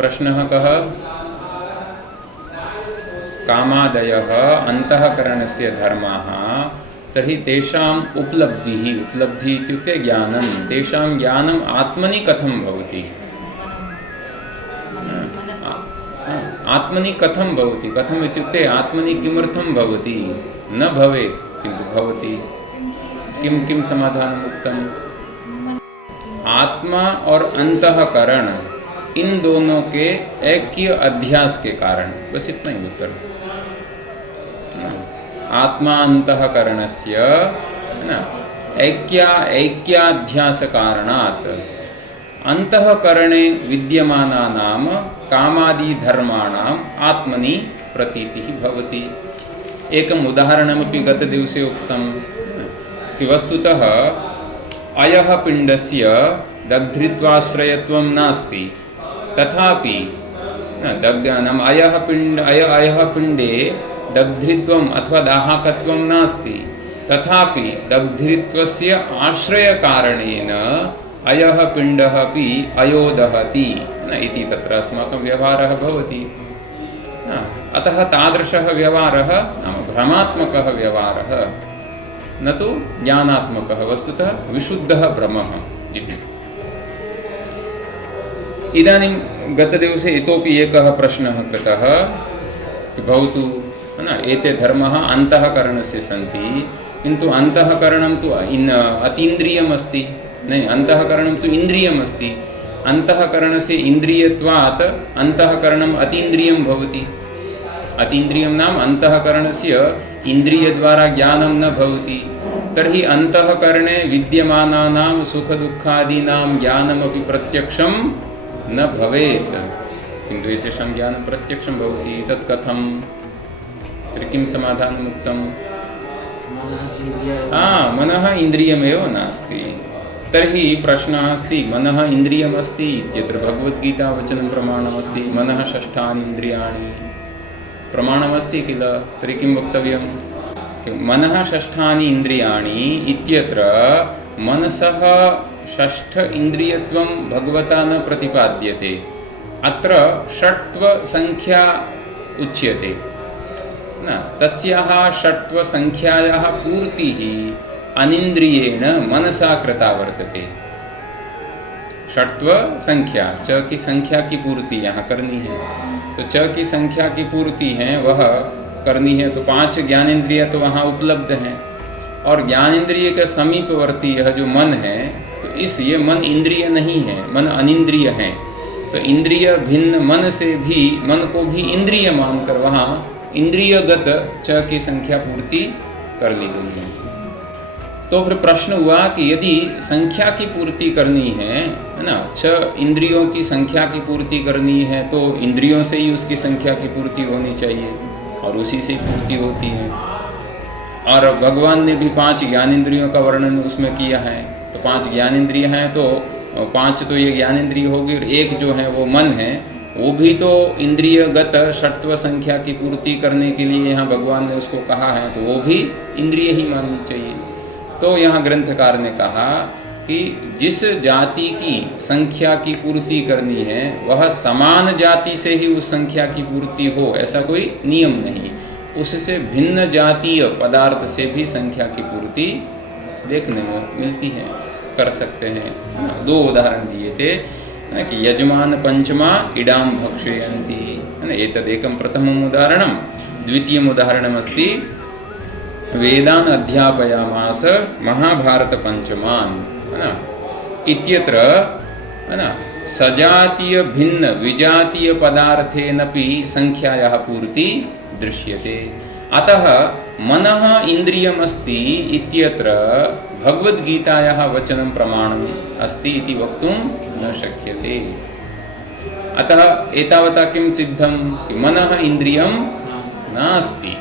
प्रश्नः कः? कामादयः अन्तःकरणस्य धर्माः, तर्हि तेषाम् उपलब्धिः इत्युक्ते ज्ञानं, तेषां ज्ञानम् आत्मनि कथं भवति? आत्मनि कथं भवति? कथम् इत्युक्ते आत्मनि किमर्थं भवति? न भवेत् किन्तु भवति। किं समाधानम् उक्तम्? आत्मा और अंतःकरण इन दोनों के ऐक्य अध्यास के कारण, बस इतना ही उत्तर। आत्मा अंतःकरणस्य ऐक्याध्यास कारणात् अंतःकरणे विद्यमानानां कामादि धर्माणाम् आत्मनि प्रतीतिः भवति। एकम् उदाहरणमपि गतदिवसे उक्तं कि वस्तुतः अयः पिण्डस्य दग्धृत्वाश्रयत्वं नास्ति, तथापि अयः पिण्डे दग्धृत्वम् अथवा दाहकत्वं नास्ति, तथापि दग्धृत्वस्य आश्रयकारणेन अयः पिण्डः अपि अयो दहति इति तत्र अस्माकं व्यवहारः भवति। अतः तादृशः व्यवहारः नाम भ्रमात्मकः व्यवहारः, न तु ज्ञानात्मकः, वस्तुतः विशुद्धः भ्रमः इति। इदानीं गतदिवसे इतोपि एकः प्रश्नः कृतः कि भवतु एते धर्मः अन्तःकरणस्य सन्ति, किन्तु अन्तःकरणं तु अतीन्द्रियम् अस्ति। नहीं, अन्तःकरणं तु इन्द्रियम् अस्ति। अन्तःकरणस्य इन्द्रियत्वात् अन्तःकरणम् अतीन्द्रियं भवति। अतीन्द्रियं नाम अन्तःकरणस्य इन्द्रियद्वारा ज्ञानं न भवति। तर्हि अन्तःकरणे विद्यमानानां सुखदुःखादीनां ज्ञानमपि प्रत्यक्षं न भवेत्, किन्तु एतेषां ज्ञानं प्रत्यक्षं भवति। तत् कथं? तर्हि किं समाधानम् उक्तम्? मनः इन्द्रियमेव नास्ति। तर्हि प्रश्नः अस्ति, मनः इन्द्रियमस्ति इत्यत्र भगवद्गीतावचनं प्रमाणमस्ति। मनः षष्ठानि इन्द्रियाणि प्रमाणमस्ति किल? तर्हि किं वक्तव्यं? मनः षष्ठानि इन्द्रियाणि इत्यत्र मनसः षष्ठ इन्द्रियत्वं भगवता न प्रतिपाद्यते। अत्र षट्त्वसंख्या उच्यते न, तस्याः षट्त्वसंख्यायाः पूर्तिः अनिन्द्रियेण मनसा कृता वर्तते। षट्त्व संख्या, च की संख्या की पूर्ति यहाँ करनी है, तो च की संख्या की पूर्ति है वह करनी है, तो 5 ज्ञानेंद्रिय तो वहाँ उपलब्ध हैं। और ज्ञानेंद्रिय के समीपवर्ती यह जो मन है, तो ये मन इंद्रिय नहीं है, मन अनिंद्रिय है। तो इंद्रिय भिन्न मन से भी, मन को भी इंद्रिय मानकर वहाँ इंद्रियगत च की संख्या पूर्ति कर ली गई है। तो फिर प्रश्न हुआ कि यदि संख्या की पूर्ति करनी है ना, 6 इंद्रियों की संख्या की पूर्ति करनी है, तो इंद्रियों से ही उसकी संख्या की पूर्ति होनी चाहिए और उसी से पूर्ति होती है। और भगवान ने भी 5 ज्ञानेंद्रियों का वर्णन उसमें किया है। तो 5 ज्ञानेंद्रिय हैं, तो 5 तो ये ज्ञानेंद्रिय होगी, और एक जो है वो मन है, वो भी तो इंद्रियगत षट्त्व संख्या की पूर्ति करने के लिए यहाँ भगवान ने उसको कहा है, तो वो भी इंद्रिय ही माननी चाहिए। तो यहाँ ग्रंथकार ने कहा कि जिस जाति की संख्या की पूर्ति करनी है, वह समान जाति से ही उस संख्या की पूर्ति हो, ऐसा कोई नियम नहीं। उससे भिन्न जातीय पदार्थ से भी संख्या की पूर्ति देखने में मिलती है, कर सकते हैं। 2 उदाहरण दिए थे कि यजमान पंचमा इडाम भक्षयन्ति, एतदेकं प्रथमम् उदाहरणं। द्वितीयम् उदाहरणमस्ति वेदान अध्यापयामास महाभारत पंचमान् इत्यत्र सजातीय भिन्न विजातीय पदार्थेनपि संख्यायाः पूर्ति दृश्यते। अतः मनः इन्द्रियमस्ति इत्यत्र भगवद्गीतायाः वचनं प्रमाणम् अस्ति इति वक्तुं न शक्यते। अतः एतावता किं सिद्धं कि मनः इन्द्रियं नास्ति।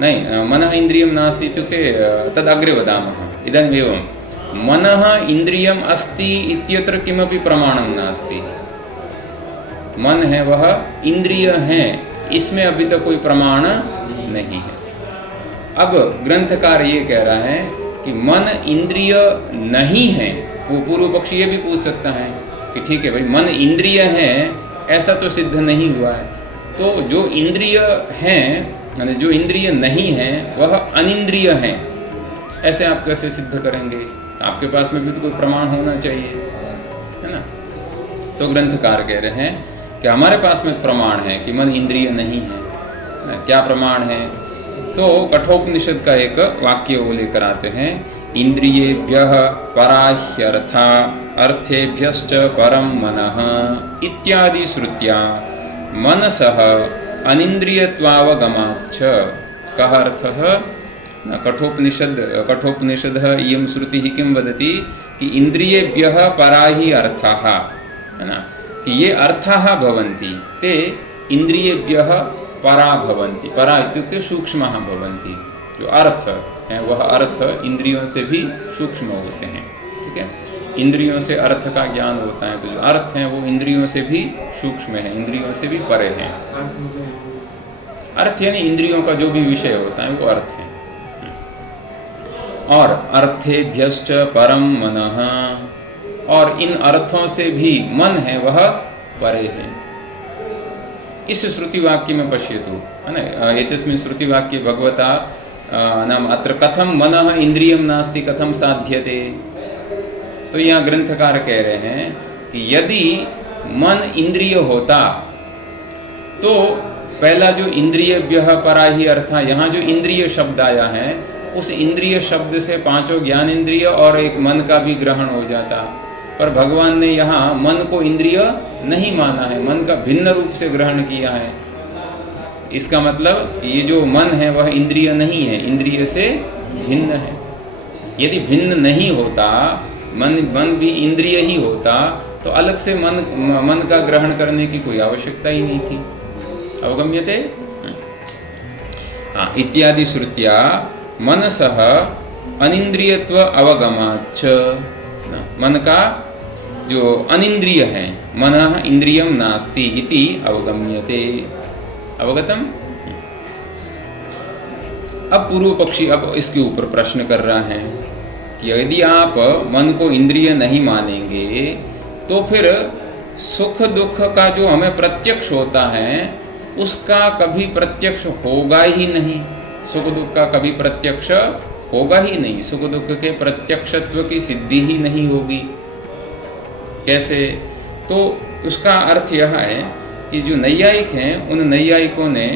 नहीं, मनः इन्द्रियं नास्ति इत्युक्ते तदग्रे वदामः। इदानीम् एवं मनः इन्द्रियम् अस्ति इत्यत्र किमपि प्रमाणं नास्ति। मन है वह इंद्रिय है, इसमें अभी तक कोई प्रमाण नहीं है। अब ग्रंथकार ये कह रहा है कि मन इंद्रिय नहीं है। पूर्व पक्षी ये भी पूछ सकता है कि ठीक है भाई मन इंद्रिय है ऐसा तो सिद्ध नहीं हुआ है, तो जो इंद्रिय हैं यानी जो इंद्रिय नहीं है वह अनिंद्रिय है, ऐसे आप कैसे सिद्ध करेंगे? तो आपके पास में भी तो कोई प्रमाण होना चाहिए, है ना। तो ग्रंथकार कह रहे हैं कि हमारे पास में प्रमाण है कि मन इंद्रिय नहीं है। क्या प्रमाण है? तो कठोपनिषद का एक वाक्य वो लेकर आते हैं, इंद्रियेभ्यः पराह्यर्था अर्थेभ्यश्च परम मनः इत्यादि श्रुत्या मनसः अनिन्द्रियत्वावगमाच्च। कः अर्थः? कठोपनिषदः इयं श्रुतिः किं वदति कि इन्द्रियेभ्यः परा हि अर्थाः, है ना, कि ये अर्थाः भवन्ति ते इन्द्रियेभ्यः परा भवन्ति। परा इत्युक्ते सूक्ष्मः भवन्ति। जो अर्थ है वह अर्थ इंद्रियों से भी सूक्ष्म होते हैं, ठीक है। इंद्रियों से अर्थ का ज्ञान होता है, तो जो अर्थ हैं वो इंद्रियों से भी सूक्ष्म है, इंद्रियों से भी परे हैं। अर्थ यानी इंद्रियों का जो भी विषय होता है वो अर्थ है। और अर्थेभ्यश्च परम मनः, और इन अर्थों से भी मन है वह परे है। इस श्रुति वाक्य में पश्यतु, है ना, एतस्मिन् श्रुति वाक्ये भगवता नाम अत्र कथम मनः इंद्रियम नास्ति कथम साध्यते। तो यहाँ ग्रंथकार कह रहे हैं कि यदि मन इंद्रिय होता तो पहला जो इंद्रियभ्यः परा हि अर्थात यहाँ जो इंद्रिय शब्द आया है उस इंद्रिय शब्द से पांचों ज्ञान इंद्रिय और एक मन का भी ग्रहण हो जाता, पर भगवान ने यहाँ मन को इंद्रिय नहीं माना है, मन का भिन्न रूप से ग्रहण किया है। इसका मतलब ये जो मन है वह इंद्रिय नहीं है, इंद्रिय से भिन्न है। यदि भिन्न नहीं होता, मन भी इंद्रिय ही होता, तो अलग से मन का ग्रहण करने की कोई आवश्यकता ही नहीं थी। अवगम्यते? हाँ, इत्यादि श्रुत्या मनसः अनिंद्रियत्व अवगमाच्च। मन का जो अनिंद्रिय है, मनः इंद्रियम नास्ति इति अवगम्यते। अवगतम? अब पूर्व पक्षी अब इसके ऊपर प्रश्न कर रहा है कि यदि आप मन को इंद्रिय नहीं मानेंगे तो फिर सुख दुख का जो हमें प्रत्यक्ष होता है उसका कभी प्रत्यक्ष होगा ही नहीं। सुख दुख का कभी प्रत्यक्ष होगा ही नहीं, सुख दुख के प्रत्यक्षत्व की सिद्धि ही नहीं होगी। कैसे? तो उसका अर्थ यह है कि जो नैयायिक हैं उन नैयायिकों ने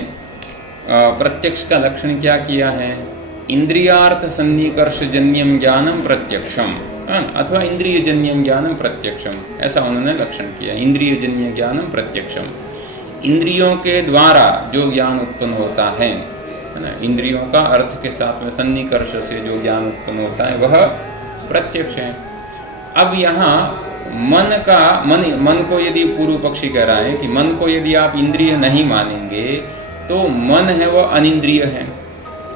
प्रत्यक्ष का लक्षण क्या किया है? इंद्रियार्थ सन्निकर्षजन्यम ज्ञानम प्रत्यक्षम, अथवा इंद्रियजन्यम ज्ञानम प्रत्यक्षम, ऐसा उन्होंने लक्षण किया। इंद्रियजन्य ज्ञानम प्रत्यक्षम, इंद्रियों के द्वारा जो ज्ञान उत्पन्न होता है ना, इंद्रियों का अर्थ के साथ में सन्निकर्ष से जो ज्ञान उत्पन्न होता है वह प्रत्यक्ष है। अब यहाँ मन को यदि पूर्व पक्षी कह रहा है कि मन को यदि आप इंद्रिय नहीं मानेंगे तो मन है वह अनिंद्रिय है।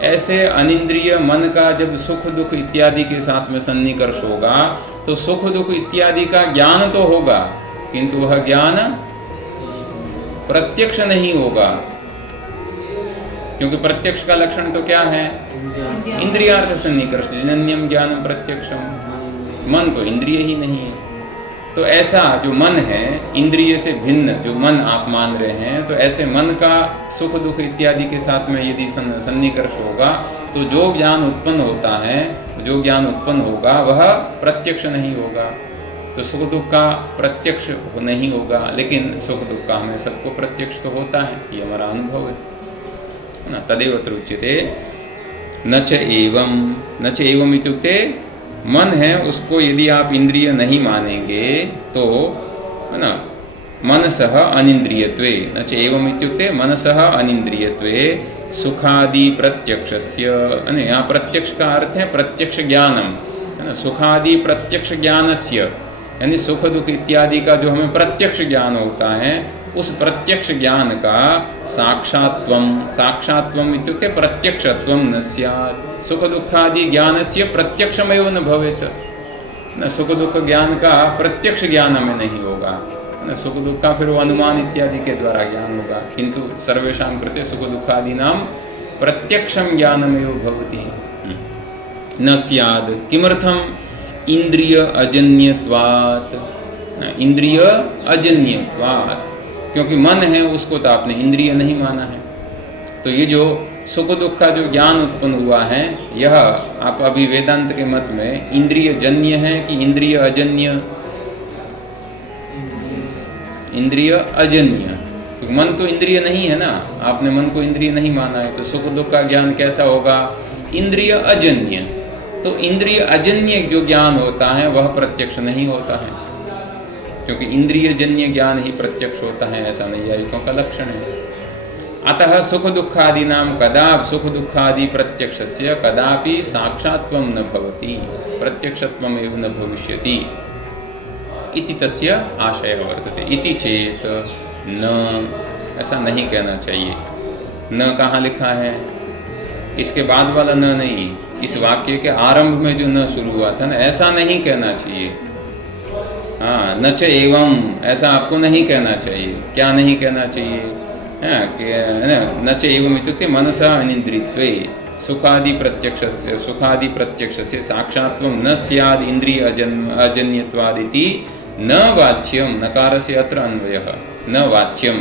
ऐसे अनिंद्रिय मन का जब सुख दुख इत्यादि के साथ में सन्निकर्ष होगा तो सुख दुख इत्यादि का ज्ञान तो होगा, किंतु वह ज्ञान प्रत्यक्ष नहीं होगा, क्योंकि प्रत्यक्ष का लक्षण तो क्या है? इंद्रियार्थ सन्निकर्ष जन्यम ज्ञानम प्रत्यक्षम। मन तो इंद्रिय ही नहीं है। तो ऐसा जो मन है इंद्रिय से भिन्न जो मन आप मान रहे हैं, तो ऐसे मन का सुख दुख इत्यादि के साथ में यदि सन्निकर्ष होगा तो जो ज्ञान उत्पन्न होता है, जो ज्ञान उत्पन्न होगा वह प्रत्यक्ष नहीं होगा। तो सुख दुख का प्रत्यक्ष नहीं होगा, लेकिन सुख दुख का हमें सबको प्रत्यक्ष तो होता है, ये हमारा अनुभव है ना। तदेव अत्र उच्यते न च एवं इत्युक्ते मन है उसको यदि आप इंद्रिय नहीं मानेंगे तो, है ना, मनसः अनिंद्रियत्वे, न च एवं इत्युक्ते मनसः अनिंद्रियत्वे सुखादि प्रत्यक्षस्य, यहाँ प्रत्यक्ष का अर्थ है प्रत्यक्ष ज्ञानम, है ना। सुखादि प्रत्यक्ष ज्ञानस्य यानी सुख दुख इत्यादि का जो हमें प्रत्यक्ष ज्ञान होता है उस प्रत्यक्ष ज्ञान का साक्षात्वम इत्युक्ते प्रत्यक्षत्वम न स्यात्। सुख दुखादि ज्ञानस्य प्रत्यक्षमेव न भवेत्, न सुख दुख ज्ञान का प्रत्यक्ष ज्ञान हमें नहीं होगा, न सुख दुख का फिर वो अनुमान इत्यादि के द्वारा ज्ञान होगा, किंतु सर्वेषां कृते सुख दुखादीनां प्रत्यक्षं ज्ञानमेव भवति न स्यात्। किमर्थम्? इंद्रिय अजन्यत्वात्, इंद्रिय अजन्यत्वात्, क्योंकि मन है उसको तो आपने इंद्रिय नहीं माना है। तो ये जो सुख दुख का जो ज्ञान उत्पन्न हुआ है, यह आप अभी वेदांत के मत में इंद्रिय जन्य है कि इंद्रिय अजन्य? इंद्रिय अजन्य, तो मन तो इंद्रिय नहीं है ना, आपने मन को इंद्रिय नहीं माना है, तो सुख दुख का ज्ञान कैसा होगा? इंद्रिय अजन्य। तो इंद्रिय अजन्य जो ज्ञान होता है वह प्रत्यक्ष नहीं होता है, क्योंकि इंद्रिय जन्य ज्ञान ही प्रत्यक्ष होता है, ऐसा नैयायिकों का लक्षण है। अतः सुख दुखादि नाम कदापि सुख दुखादि प्रत्यक्षस्य कदापि साक्षात्वं न भवति, प्रत्यक्षत्वम् एव न भविष्यति इति तस्य आशयः वर्तते। इति चेत न, ऐसा नहीं कहना चाहिए। न कहाँ लिखा है? इसके बाद वाला न नहीं, इस वाक्य के आरंभ में जो न शुरू हुआ था ना, ऐसा नहीं कहना चाहिए। हाँ, न च एवं, ऐसा आपको नहीं कहना चाहिए। क्या नहीं कहना चाहिए? न च एवं इत्युक्ते मनसा अनिन्द्रियत्वे सुखादि प्रत्यक्षस्य साक्षात्वं न स्याद् इंद्रिय अजन्यत्वादिति न वाच्यम, नकारस्य अत्र अन्वयः, न वाच्यम,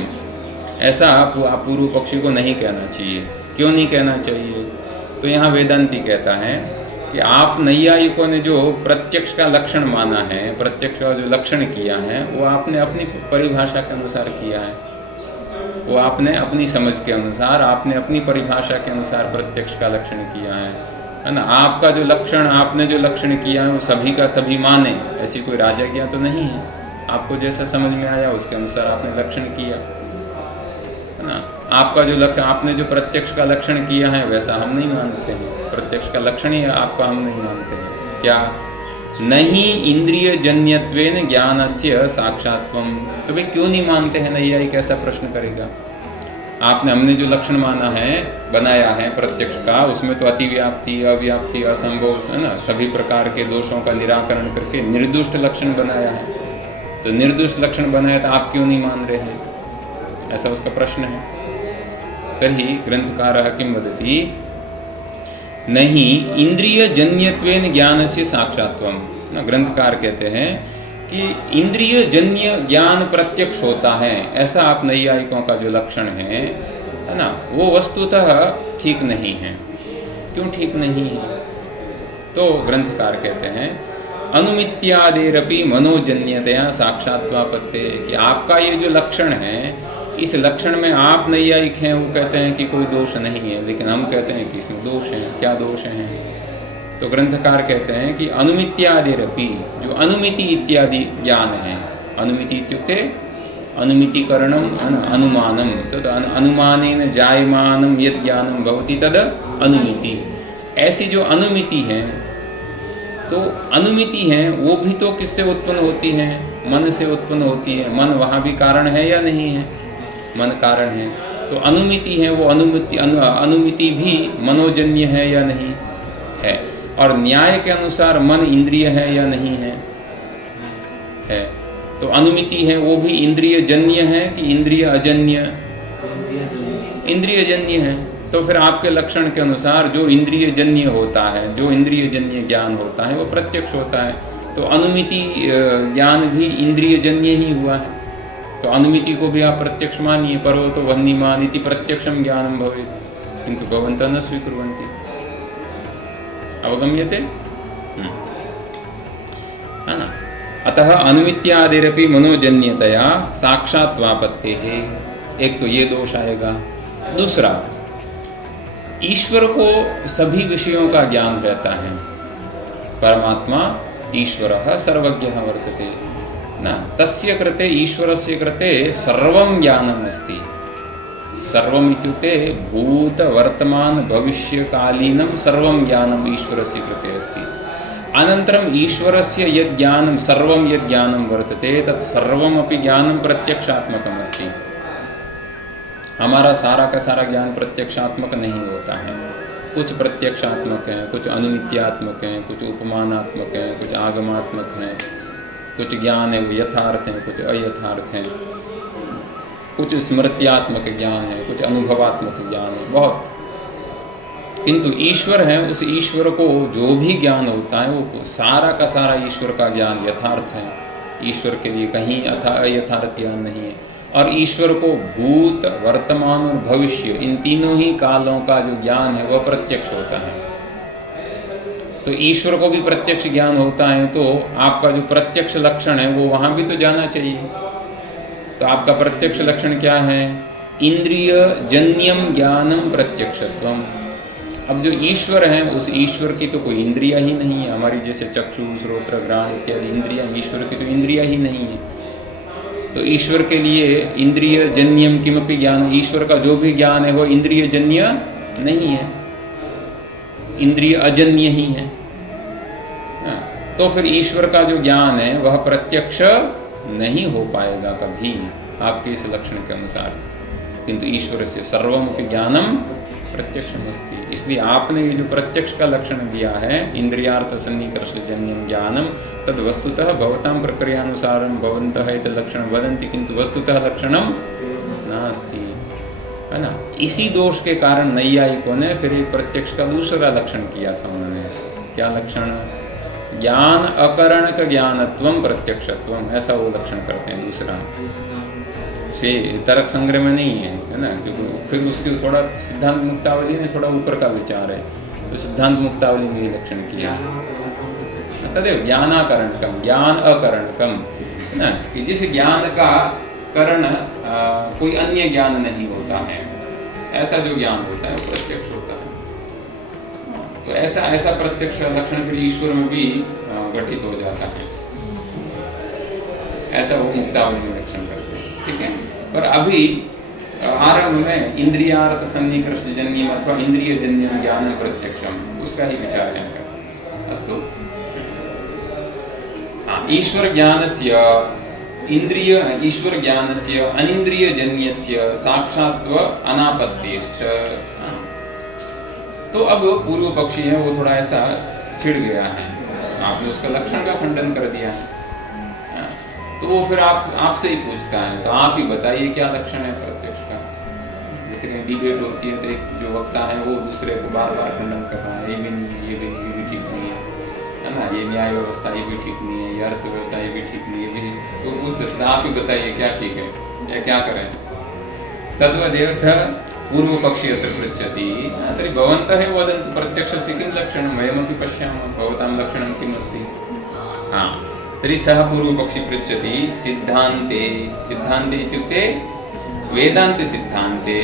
ऐसा आप पूर्व पक्षी को नहीं कहना चाहिए। क्यों नहीं कहना चाहिए? तो यहाँ वेदांती कहता है कि आप नैयायिकों ने जो प्रत्यक्ष का लक्षण माना है, प्रत्यक्ष का जो लक्षण किया है, वो आपने अपनी परिभाषा के अनुसार किया है, वो आपने अपनी समझ के अनुसार, आपने अपनी परिभाषा के अनुसार प्रत्यक्ष का लक्षण किया है ना। आपका जो लक्षण, आपने जो लक्षण किया है वो सभी का सभी माने, ऐसी कोई राजज्ञा तो नहीं है। आपको जैसा समझ में आया उसके अनुसार आपने लक्षण किया, है ना। आपका जो लक्षण, आपने जो प्रत्यक्ष का लक्षण किया है वैसा हम नहीं मानते हैं, प्रत्यक्ष का लक्षण ही आपका हम नहीं मानते हैं। क्या? नहीं इंद्रिय जन्यत्वेन ज्ञानस्य साक्षात्वम। तो भाई क्यों नहीं मानते हैं नैयायिक? ऐसा प्रश्न करेगा। आपने, हमने जो लक्षण माना है, बनाया है प्रत्यक्ष का, उसमें तो अतिव्याप्ति, अव्याप्ति, असंभव, है ना, सभी प्रकार के दोषों का निराकरण करके निर्दुष्ट लक्षण बनाया है। तो निर्दुष्ट लक्षण बनाया तो आप क्यों नहीं मान रहे हैं? ऐसा उसका प्रश्न है। तर्हि ग्रंथकारः किं वदति? नहीं इंद्रिय जन्यत्वेन ज्ञानस्य साक्षात्वम। ना, ग्रंथकार कहते हैं कि इंद्रिय जन्य ज्ञान प्रत्यक्ष होता है, ऐसा आप नैयायिकों का जो लक्षण है ना, वो वस्तुतः ठीक नहीं है। क्यों ठीक नहीं है? तो ग्रंथकार कहते हैं अनुमित्यादेरपि मनोजन्यतया साक्षात्वापत्ते, कि आपका ये जो लक्षण है, इस लक्षण में आप नैयायिक हैं, वो कहते हैं कि कोई दोष नहीं है, लेकिन हम कहते हैं कि इसमें दोष है। क्या दोष है? तो ग्रंथकार कहते हैं कि अनुमित्यादिरपि, जो अनुमिति इत्यादि ज्ञान है, अनुमिति इत्युक्ते अनुमितिकरणम अनुमानम, तद अनुमानेन जायमानम यद् ज्ञानम भवति तद अनुमिति। ऐसी जो अनुमिति है, तो अनुमिति है वो भी तो किससे उत्पन्न होती है? मन से उत्पन्न होती है। मन वहाँ भी कारण है या नहीं है? मन कारण है। तो अनुमिति है, वो अनुमिति भी मनोजन्य है या नहीं है? और न्याय के अनुसार मन इंद्रिय है या नहीं है? है। तो अनुमिति है वो भी इंद्रिय जन्य है कि इंद्रिय अजन्य? इंद्रिय जन्य है। तो फिर आपके लक्षण के अनुसार जो इंद्रिय जन्य होता है, जो इंद्रिय जन्य ज्ञान होता है, वो प्रत्यक्ष होता है। तो अनुमिति ज्ञान भी इंद्रिय जन्य ही हुआ है। तो अनुमिति को भी आप प्रत्यक्ष मानिए। परो तो वह्निमान इति प्रत्यक्षम ज्ञानम भवेत्, किंतु भवन्तः न स्वीकुर्वन्ति। अवगम्यते? है ना। अतः अनुमित्यादिरपि मनोजन्यतया साक्षात्वापत्तेः, एक तो ये दोष आएगा। दूसरा, ईश्वर को सभी विषयों का ज्ञान रहता है। परमात्मा ईश्वरः सर्वज्ञः वर्तते न, तस्य कृते, ईश्वरस्य कृते सर्वं ज्ञानम् अस्ति। सर्वम् इत्युक्ते भूत वर्तमान भविष्यकालीनं सर्वं ज्ञानम् ईश्वरस्य कृते अस्ति। अनन्तरम् ईश्वरस्य यद् ज्ञानं, सर्वं यद् ज्ञानं वर्तते, तत् सर्वमपि ज्ञानं प्रत्यक्षात्मकम् अस्ति। हमारा सारा का सारा ज्ञान प्रत्यक्षात्मक नहीं होता है। कुछ प्रत्यक्षात्मक हैं, कुछ अनुमित्यात्मक हैं, कुछ उपमानात्मक हैं, कुछ आगमात्मक हैं, कुछ ज्ञान है वो यथार्थ हैं, कुछ अयथार्थ हैं, कुछ स्मृत्यात्मक ज्ञान है, कुछ अनुभवात्मक ज्ञान है, बहुत। किंतु ईश्वर है, उस ईश्वर को जो भी ज्ञान होता है वो सारा का सारा ईश्वर का ज्ञान यथार्थ है, ईश्वर के लिए कहीं यथार्थ ज्ञान नहीं है। और ईश्वर को भूत, वर्तमान और भविष्य, इन तीनों ही कालों का जो ज्ञान है वह प्रत्यक्ष होता है। तो ईश्वर को भी प्रत्यक्ष ज्ञान होता है, तो आपका जो प्रत्यक्ष लक्षण है वो वहाँ भी तो जाना चाहिए। तो आपका प्रत्यक्ष लक्षण क्या है? इंद्रिय जन्यम ज्ञानम प्रत्यक्षत्वम। अब जो ईश्वर है उस ईश्वर की तो कोई इंद्रिया ही नहीं है। हमारी जैसे चक्षु, श्रोत्र, घ्राण इत्यादि इंद्रियां, ईश्वर की तो इंद्रिया ही नहीं है। तो ईश्वर के लिए इंद्रिय जन्यम किमपि ज्ञान, ईश्वर का जो भी ज्ञान है वो इंद्रिय जन्य नहीं है, इंद्रिय अजन्य ही है। तो फिर ईश्वर का जो ज्ञान है वह प्रत्यक्ष नहीं हो पाएगा कभी आपके इस लक्षण के अनुसार। किंतु ईश्वर से सर्वमपि ज्ञानम प्रत्यक्षमस्ति। इसलिए आपने ये जो प्रत्यक्ष का लक्षण दिया है, इंद्रियार्थ सन्निकर्षजन्यम ज्ञानम तद वस्तुतः भवतां प्रक्रियानुसारं भवन्तः एतत् लक्षणं वदन्ति, किंतु वस्तुतः लक्षणं नास्ति, है ना। इसी दोष के कारण नैयायिकों ने फिर एक प्रत्यक्ष का दूसरा लक्षण किया था। उन्होंने क्या लक्षण? ज्ञान अकरणक ज्ञानत्वम प्रत्यक्षत्वम, ऐसा वो लक्षण करते हैं दूसरा। से तर्क संग्रह में नहीं है ना, क्योंकि फिर उसकी थोड़ा सिद्धांत मुक्तावली में थोड़ा ऊपर का विचार है, तो सिद्धांत मुक्तावली में ये लक्षण किया। तदेव ज्ञानाकरणकम, ज्ञान अकरणकम, है ना, कि जिस ज्ञान का करण कोई अन्य ज्ञान नहीं होता है, ऐसा जो ज्ञान होता है वो प्रत्यक्ष होता है। तो ऐसा प्रत्यक्ष लक्षण फिर ईश्वर में भी घटित हो जाता है। ऐसा वो मुक्तावली में लक्षण करते हैं, ठीक है। पर अभी आरंभ में इंद्रियार्थ सन्निकर्षजन्यम अथवा इंद्रियजन्यम ज्ञानम प्रत्यक्षम, उसका ही विचार यहाँ करते हैं। अस्तु, ईश्वर ज्ञानस्य ईश्वर ज्ञानस्य अनिन्द्रियजन्यस्य साक्षात्व अनापत्तिश्च। तो अब पूर्व पक्षी है वो थोड़ा ऐसा छिड़ गया है, आपने उसका लक्षण का खंडन कर दिया है, तो वो फिर आपसे ही पूछता है, तो आप ही बताइए क्या लक्षण है प्रत्यक्ष का। जैसे कहीं डिबेट होती है तो एक जो वक्ता है वो दूसरे को बार बार खंडन कर रहा है, ये भी नहीं है, ये भी ठीक नहीं है ना, ये न्याय व्यवस्था ये भी ठीक नहीं है, ये अर्थव्यवस्था ये भी ठीक नहीं है, भी तो पूछते आप ही बताइए क्या ठीक है या क्या करें। तद्वदेव स पूर्व पक्षी अत्र पृच्छति, तर्हि भवन्तः एव वदन्तु प्रत्यक्षस्य किं लक्षणं, वयमपि पश्यामः भवतां लक्षणं किम् अस्ति। तर्हि सः पूर्वपक्षी पृच्छति सिद्धान्ते, सिद्धान्ते इत्युक्ते वेदान्त सिद्धान्ते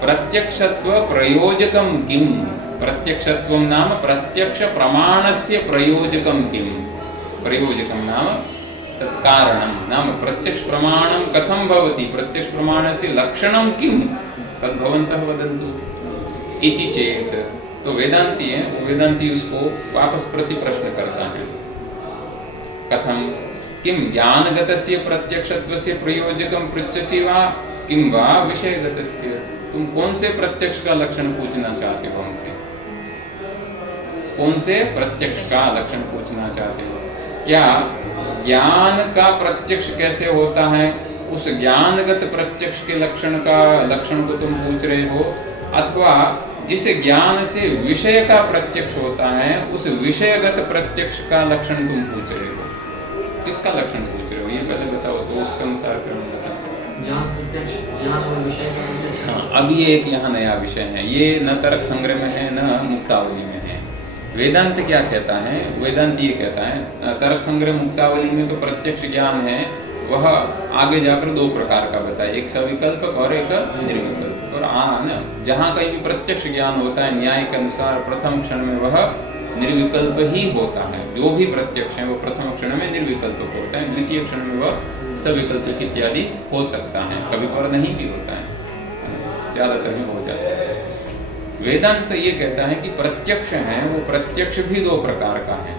प्रत्यक्षत्व प्रयोजकं किं। प्रत्यक्षत्वं नाम प्रत्यक्ष प्रमाणस्य प्रयोजकं किं। प्रयोजकं नाम तत् कारणं, नाम प्रत्यक्ष प्रमाणं कथं भवति, प्रत्यक्ष प्रमाणस्य लक्षणं किं, तद् भवन्तः वदन्तु इति चेत्। तो वेदांती है, वो वेदांती उसको वापस प्रति प्रश्न करता है, कथम किं ज्ञानगतस्य प्रत्यक्षत्वस्य प्रयोजकं पृच्छसि वा किं वा विषयगतस्य। तुम कौन से प्रत्यक्ष का लक्षण पूछना चाहते हो हमसे, कौन से प्रत्यक्ष का लक्षण पूछना चाहते हो। क्या ज्ञान का प्रत्यक्ष कैसे होता है, उस ज्ञानगत प्रत्यक्ष के लक्षण को तुम पूछ रहे हो, अथवा जिस ज्ञान से विषय का प्रत्यक्ष होता है उस विषयगत प्रत्यक्ष का लक्षण तुम पूछ रहे हो। किसका लक्षण पूछ रहे हो ये पहले बताओ, तो उसके अनुसार फिर हम बताओ। हाँ, अब ये एक यहाँ नया विषय है, ये न तर्क संग्रह में है न मुक्तावली में है। वेदांत क्या कहता है, वेदांत ये कहता है, तर्क संग्रह मुक्तावली में तो प्रत्यक्ष ज्ञान है वह आगे जाकर दो प्रकार का बताए, एक सविकल्पक और एक निर्विकल्पक। और जहाँ कहीं भी प्रत्यक्ष ज्ञान होता है न्याय के अनुसार प्रथम क्षण में वह निर्विकल्प ही होता है। जो भी प्रत्यक्ष है वो प्रथम क्षण में निर्विकल्प होता है, द्वितीय क्षण में वह सविकल्पक इत्यादि हो सकता है, कभी पर नहीं भी होता है, ज्यादातर में हो जाता है। वेदांत ये कहता है कि प्रत्यक्ष है वो प्रत्यक्ष भी दो प्रकार का है।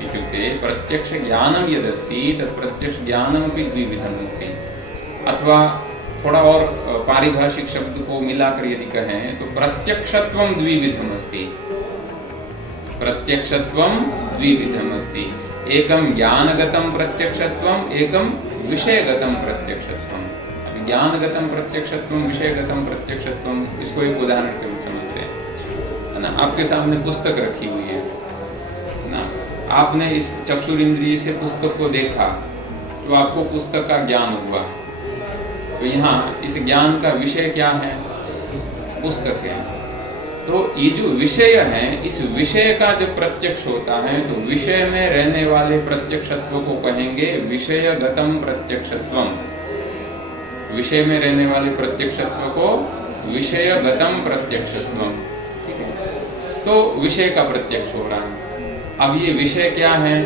इत्युक्ते प्रत्यक्ष ज्ञानम यदस्ति तत् प्रत्यक्ष ज्ञानमपि द्विविधम् अस्ति। अथवा थोड़ा और पारिभाषिक शब्द को मिलाकर यदि कहें तो प्रत्यक्षत्वं द्विविधम् अस्ति। प्रत्यक्षत्वं द्विविधम् अस्ति, एकं ज्ञानगतं प्रत्यक्षत्वं, एकं विषयगतं प्रत्यक्षत्वं। अभी ज्ञानगतं प्रत्यक्षत्वं, विषयगतं प्रत्यक्षत्वं, इसको एक उदाहरण से हम समझते हैं, है ना। आपके सामने पुस्तक रखी हुई है ना, आपने इस चक्षुरिंद्रिय से पुस्तक को देखा तो आपको पुस्तक का ज्ञान हुआ। तो यहाँ इस ज्ञान का विषय क्या है? पुस्तक है। तो ये जो विषय है, इस विषय का जब प्रत्यक्ष होता है तो विषय में रहने वाले प्रत्यक्षत्व को कहेंगे विषयगतम प्रत्यक्षत्वम। विषय में रहने वाले प्रत्यक्षत्व को विषयगतम प्रत्यक्षत्वम। ठीक है, तो विषय का प्रत्यक्ष हो रहा है। अब ये विषय क्या है?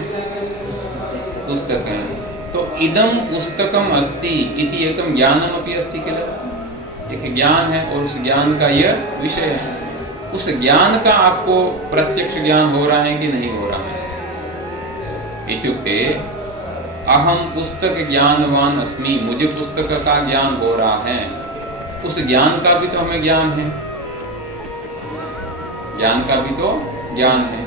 पुस्तक है। तो इदम पुस्तकम अस्ति इति एकम ज्ञानम अपि अस्ति किल। एक ज्ञान है और उस ज्ञान का यह विषय है। उस ज्ञान का आपको प्रत्यक्ष ज्ञान हो रहा है कि नहीं हो रहा है? इत्युक्ते अहम पुस्तक ज्ञानवान अस्मि, मुझे पुस्तक का ज्ञान हो रहा है। उस ज्ञान का भी तो हमें ज्ञान है, ज्ञान का भी तो ज्ञान है।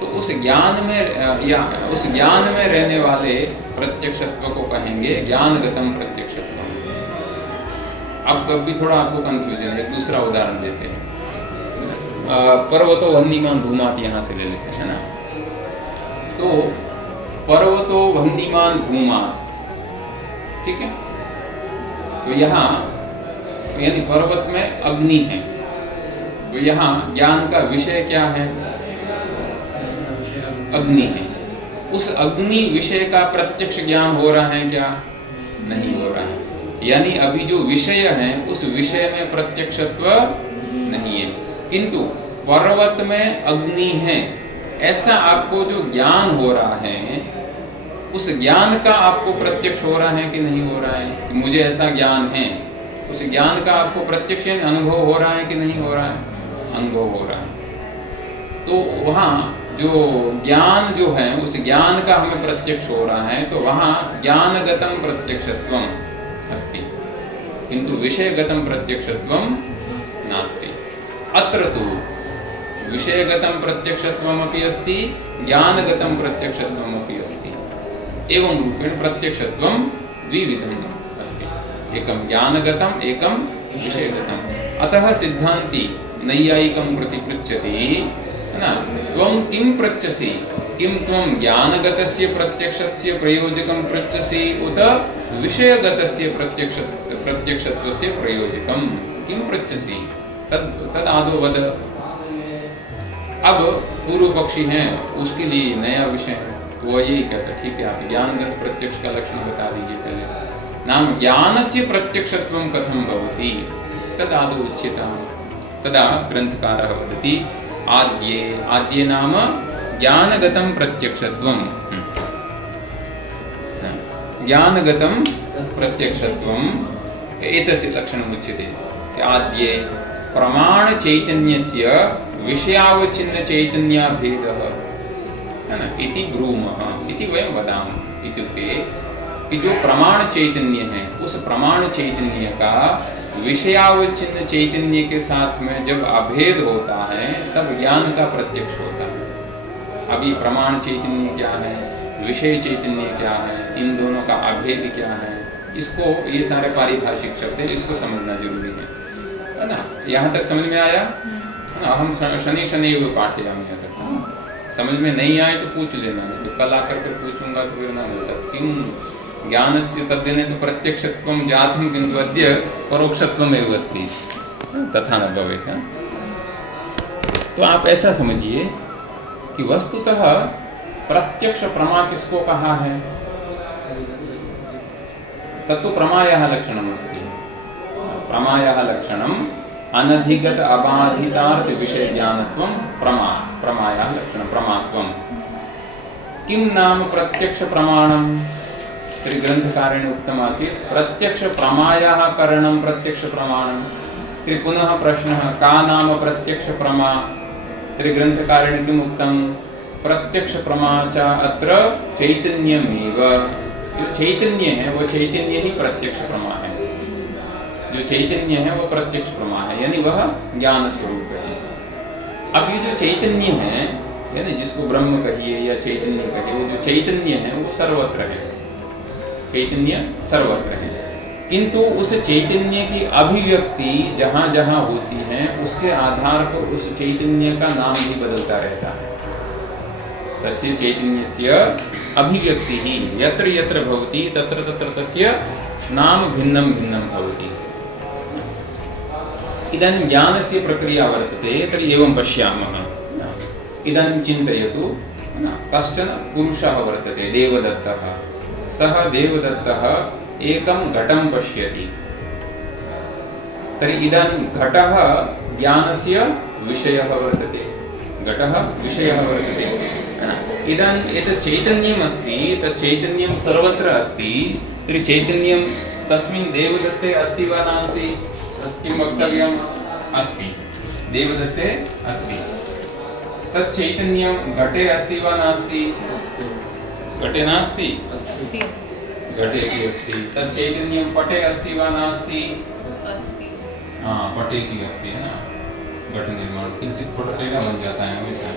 तो उस ज्ञान में या उस ज्ञान में रहने वाले प्रत्यक्षत्व को कहेंगे ज्ञानगतम प्रत्यक्षत्व। अब कभी थोड़ा आपको कंफ्यूजन है, एक दूसरा उदाहरण देते हैं। पर्वतो वह्निमान धूमात यहाँ से ले लेते हैं ना। तो पर्वतो वह्निमान धूमात, ठीक है। तो यहाँ यानी पर्वत में अग्नि है। तो यहाँ ज्ञान का विषय क्या है? अग्नि है। उस अग्नि विषय का प्रत्यक्ष ज्ञान हो रहा है क्या? नहीं हो रहा है। यानी अभी जो विषय है उस विषय में प्रत्यक्षत्व नहीं है, किंतु पर्वत में अग्नि है ऐसा आपको जो ज्ञान हो रहा है, उस ज्ञान का आपको प्रत्यक्ष हो रहा है कि नहीं हो रहा है? कि मुझे ऐसा ज्ञान है, उस ज्ञान का आपको प्रत्यक्ष अनुभव हो रहा है कि नहीं हो रहा है? अनुभव हो रहा है। तो वहाँ जो ज्ञान जो है उस ज्ञान का हमें प्रत्यक्ष हो रहा है, तो वहाँ ज्ञानगतम प्रत्यक्षत्वम अस्ति, किंतु विषयगतम प्रत्यक्षत्वम नास्ति। अत्र तु विषयगतम प्रत्यक्षत्वमपि अस्ति, ज्ञानगतम प्रत्यक्षत्वमपि अस्ति। एवं रूपेण प्रत्यक्षत्वम द्विविधम् अस्ति, एकं ज्ञानगतम एकं विषयगतम। अतः सिद्धांती नैयायिकं प्रति पृच्छति, है ना, त्वं किं पृच्छसि? किं त्वं ज्ञानगतस्य प्रत्यक्षस्य प्रयोजकं पृच्छसि उत विषयगतस्य प्रत्यक्षत्वस्य प्रयोजकं किं पृच्छसि? तद आदौ वद। अब पूर्व पक्षी हैं, उसके लिए नया विषय है, तो वह यही कहता है, ठीक है, आप ज्ञानगत प्रत्यक्ष का लक्षण बता दीजिए पहले। नाम ज्ञानस्य प्रत्यक्षत्वं कथं भवति तद आदौ उच्यताम्। तदा ग्रंथकारः वदति आद्ये नाम ज्ञानगतं प्रत्यक्षत्वं। ज्ञानगतं प्रत्यक्षत्वं एतस्य लक्षणम् उच्यते। आद्ये प्रमाण चैतन्यस्य विषयावच्छिन्न चैतन्याभेदः, है ना, इति ब्रूमः, इति वयं वदामः। इत्युक्ते कि जो प्रमाण चैतन्य है, उस प्रमाण चैतन्य का विषयावच्छिन्न चैतन्य के साथ में जब अभेद होता है तब ज्ञान का प्रत्यक्ष होता है। अभी प्रमाण चैतन्य क्या है, विषय चैतन्य क्या है, इन दोनों का अभेद क्या है, इसको, ये सारे पारिभाषिक शब्द है, इसको समझना जरूरी है ना। यहाँ तक समझ में आया? हम शनि शनैः पाठयामि। अगर समझ में नहीं आए तो पूछ लेना, नहीं तो कल आकर के पूछूंगा तो फिर ना मिलता। किं ज्ञानस्य तद्दिने तो प्रत्यक्षत्वं जातं किन्तु अद्य परोक्षत्वमेव अस्ति, तथा न भवेत्। तो आप ऐसा समझिए कि वस्तुतः प्रत्यक्ष प्रमा किसको कहा है? तत्तु प्रमायाः लक्षणम् अस्ति। प्रमायाः लक्षणम् अनधिगत अबाधितार्थ विषय ज्ञानत्वं प्रमायाः लक्षणं प्रमात्वं। किं नाम प्रत्यक्ष प्रमाणं? तर्हि ग्रन्थकारेण उक्तमासीत् प्रत्यक्ष प्रमायाः करणं प्रत्यक्ष प्रमाणं। तर्हि पुनः प्रश्नः, का नाम प्रत्यक्ष प्रमा? तर्हि ग्रन्थकारेण किम् उक्तं? प्रत्यक्ष प्रमा च अत्र चैतन्यमेव। जो चैतन्य है वो चैतन्य ही प्रत्यक्ष प्रमा है। जो चैतन्य है वो प्रत्यक्ष प्रमा है, यानी वह ज्ञान स्वरूप है। अब ये जो चैतन्य है, यानी जिसको ब्रह्म कहिए या चैतन्य कहिए, जो चैतन्य है वो सर्वत्र है, चैतन्य सर्वत्र है, किंतु उस चैतन्य की अभिव्यक्ति जहाँ जहाँ होती है उसके आधार पर उस चैतन्य का नाम भी बदलता रहता है। तस्य चैतन्यस्य अभिव्यक्तिः यत्र यत्र भवति तत्र तत्र तस्य नाम भिन्नं भिन्नं भवति। इदानीं ज्ञानस्य प्रक्रिया वर्तते। तर्हि एवं पश्यामः। इदानीं चिन्तयतु, कश्चन पुरुषः वर्तते देवदत्तः। सः देवदत्तः एकं घटं पश्यति। तर्हि इदानीं घटः ज्ञानस्य विषयः वर्तते। घटः विषयः वर्तते। इदानीम् एतत् चैतन्यम् अस्ति, तत् चैतन्यं सर्वत्र अस्ति। तर्हि चैतन्यं तस्मिन् देवदत्ते अस्ति वा नास्ति? किं वक्तव्यम्? अस्ति, देवदत्ते अस्ति। तत् चैतन्यं घटे अस्ति वा नास्ति? घटे नास्ति, घटे अपि अस्ति। तत् चैतन्यं पटे अस्ति वा नास्ति? पटे की अस्ति, है ना। घट निर्माण किंचित पटेगा बन जाता है हमेशा।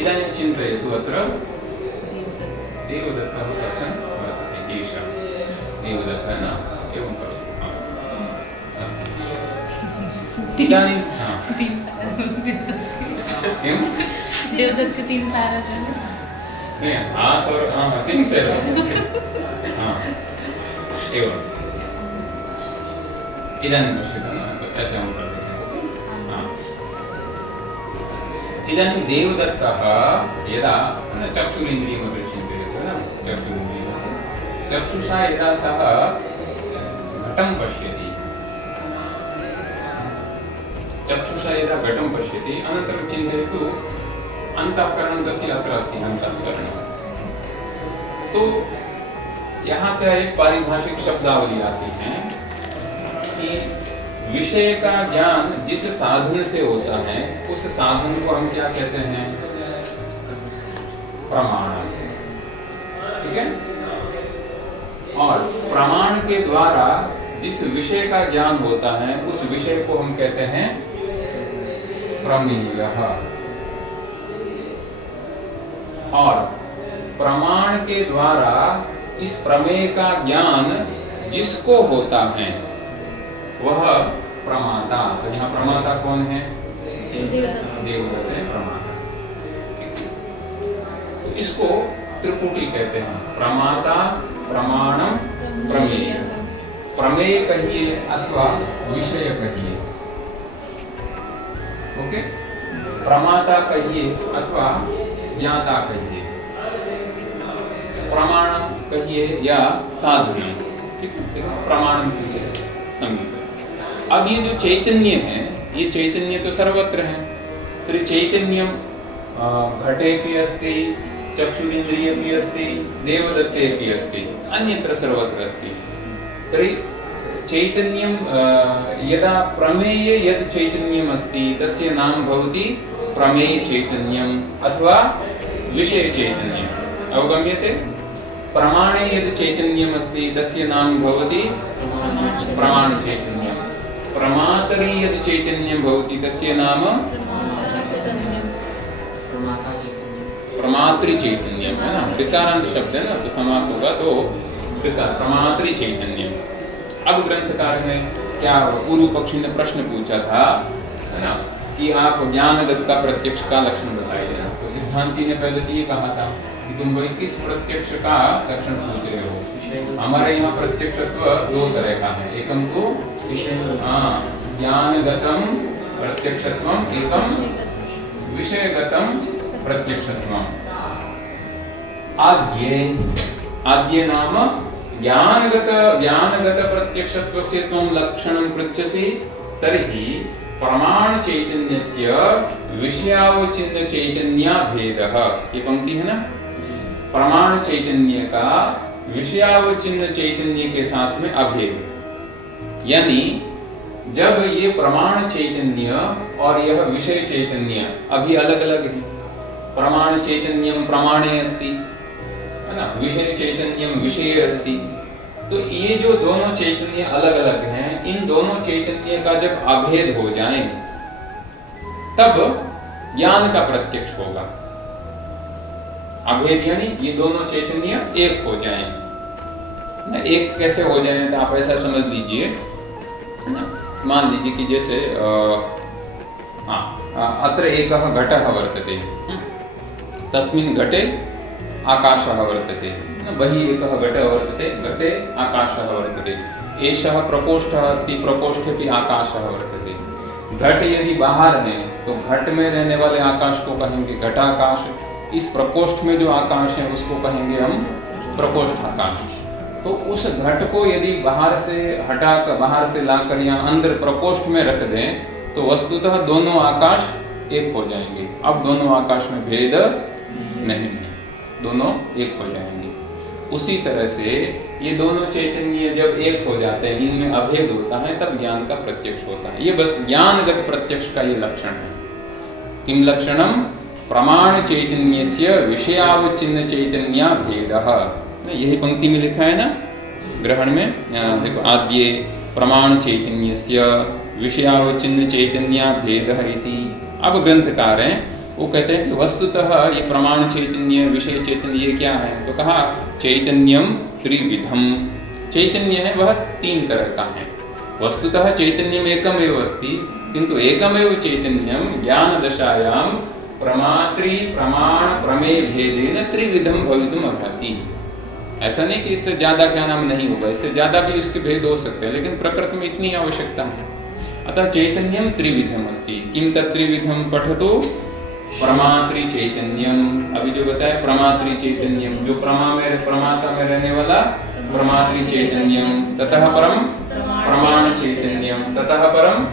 इदानीं चिन्तयतु, अत्र देवदत्तः कश्चन वर्तते। एषः देवदत्तः, है ना। एवं करोतु। इदानीं देवदत्त के 3 पैर हैं। नहीं, हाथ और 3 पैर। एवं इदानीं पश्यतु न, ऐसे हम कर देते हैं। इदानीं देवदत्तः यदा चक्षुरिन्द्रियमपि चिन्तयतु न, चक्षुरिन्द्रियमस्ति। चक्षुषा यदा सः घटं पश्यति, चक्षुषा यदा घटं पश्यति, अनन्तरं चिन्तयतु अंतःकरणं तस्य अत्र अस्ति, अंतःकरणं। तो यहाँ क्या एक पारिभाषिक शब्दावली आती है कि विषय का ज्ञान जिस साधन से होता है उस साधन को हम क्या कहते हैं? प्रमाण। ठीक है। और प्रमाण के द्वारा जिस विषय का ज्ञान होता है उस विषय को हम कहते हैं प्रमेयः। और प्रमाण के द्वारा इस प्रमेय का ज्ञान जिसको होता है वह प्रमाता। तो यहाँ प्रमाता कौन है? देवदत्त है प्रमाता। तो इसको त्रिपुटी कहते हैं। प्रमाता, प्रमाणम, प्रमेय। प्रमेय कहिए अथवा विषय कहिए। ओके। प्रमाता कहिए अथवा ज्ञाता कहिए, प्रमाणम कहिए या साधन। ठीक है। प्रमाणम कहिए संगीत। अब ये जो चैतन्य है, ये चैतन्य तो सर्वत्र है। तर्हि चैतन्यम घटेपि अस्ति, चक्षुरिन्द्रियेपि अस्ति, देवदत्तेपि अस्ति, अन्यत्र सर्वत्र अस्ति। तर्हि चैतन्यं यदा प्रमेये यद् चैतन्यम् अस्ति तस्य नाम भवति प्रमेय चैतन्यम् अथवा विषय चैतन्यम्। अवगम्यते? प्रमाणे यद् चैतन्यम् अस्ति तस्य नाम भवति प्रमाण चैतन्यम्। प्रमातरि यद् चैतन्यं भवति तस्य नाम प्रमातृ चैतन्यम, है ना। विकारांत शब्द है ना, तो समास होगा तो विकार, प्रमातृ चैतन्यम। अब ग्रंथकार ने क्या पूर्व पक्षी ने प्रश्न पूछा था, है ना, कि आप ज्ञानगत का प्रत्यक्ष का लक्षण बताइए ना। तो सिद्धांती ने पहले तो ये कहा था कि तुम भाई किस प्रत्यक्ष का लक्षण पूछ रहे हो? हमारे यहाँ प्रत्यक्षत्व 2 तरह का है। एकम तो ज्ञानगतम प्रत्यक्षत्वम, एकम विषयगतम प्रत्यक्षत्वम। आद्ये नाम ज्ञानगत प्रत्यक्षत्वस्य त्वं लक्षणं पृच्छसि तर्हि प्रमाण चैतन्यस्य विषयावचिन्न चैतन्याभेदः। ये पंक्ति है ना। प्रमाण चैतन्य का विषयावचिन्न चैतन्य के साथ में अभेद, यानी जब ये प्रमाण चैतन्य और यह विषय चैतन्य अभी अलग अलग है। प्रमाण चैतन्यम प्रमाणे अस्ति, है ना, विषय चैतन्यम विषये अस्ति। तो ये जो दोनों चैतन्य अलग अलग हैं, इन दोनों चैतन्य का जब अभेद हो जाए तब ज्ञान का प्रत्यक्ष होगा। अभेद यानी ये दोनों चैतन्य एक हो जाएं। ना, एक कैसे हो जाए तो आप ऐसा समझ लीजिए, है ना। मान लीजिए कि जैसे अत्र एकः घटः वर्तते, तस्मिन् घटे आकाशः वर्तते, बहिः एकः घटः वर्तते, घटे आकाशः वर्तते, एषः प्रकोष्ठः अस्ति, प्रकोष्ठेपि आकाशः वर्तते। घट यदि बाहर है तो घट में रहने वाले आकाश को कहेंगे घटाकाश, इस प्रकोष्ठ में जो आकाश है उसको कहेंगे हम प्रकोष्ठाकाश। तो उस घट को यदि बाहर से हटाकर, बाहर से लाकर यहाँ अंदर प्रकोष्ठ में रख दें तो वस्तुतः दोनों आकाश एक हो जाएंगे। अब दोनों आकाश में भेद नहीं है, दोनों एक हो जाएंगे। उसी तरह से ये दोनों चैतन्य जब एक हो जाते हैं, इनमें अभेद होता है, तब ज्ञान का प्रत्यक्ष होता है। ये बस ज्ञानगत प्रत्यक्ष का ये लक्षण है। किम लक्षणम? प्रमाण चैतन्यस्य विषयावच्छिन्न चैतन्य भेदः। यही पंक्ति में लिखा है ना ग्रहण में, देखो आद्ये प्रमाण चैतन्यस्य विषयावच्छिन्न चैतन्य भेदः इति। अब ग्रंथकार हैं वो कहते हैं कि वस्तुतः ये प्रमाण चैतन्य विषय चैतन्य ये क्या है, तो कहा चैतन्यम त्रिविधम। चैतन्य है वह तीन तरह का है। वस्तुतः चैतन्यम एकमेव अस्ति, किंतु एकमेव चैतन्यम ज्ञान दशायां प्रमात्री प्रमाण प्रमेय भेदेन त्रिविधम भवितुम अर्हति। ऐसा नहीं कि इससे ज्यादा क्या नाम नहीं होगा, इससे ज्यादा भी उसके भेद हो सकते हैं, लेकिन प्रकृति में इतनी आवश्यकता है। अतः चैतन्यम त्रिविधम अस्ति। किम तत्त्रिविधम पठतु? प्रमात्री चैतन्यम। अभी जो बताया प्रमात्री चैतन्यम, जो प्रमाता में रहने वाला प्रमात्री चैतन्यम, ततः परम प्रमाण चैतन्यम, ततः परम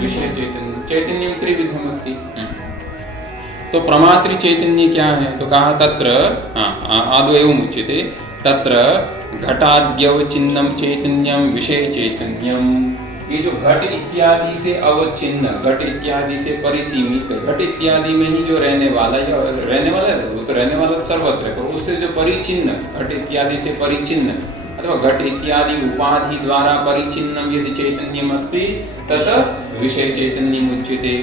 विषय चैतन्यम। चैतन्यम त्रिविधम अस्ति। तो प्रमात्री चैतन्य क्या है, तो कहा तत्र आदौ एवं उच्यते तत्र घटाद्यवचिन्नम चैतन्यम विषय चैतन्यम। ये जो घट इत्यादि से अवच्छिन्न, घट इत्यादि से परिसीमित, घट इत्यादि में ही जो रहने वाला है, वो तो रहने वाला सर्वत्र है, पर उससे जो परिचिन्न, घट इत्यादि से परिचिन्न अथवा घट इत्यादि उपाधि द्वारा परिचिन्नम यदि चैतन्यम अस्ति तत् विषय चैतन्यम उच्यते।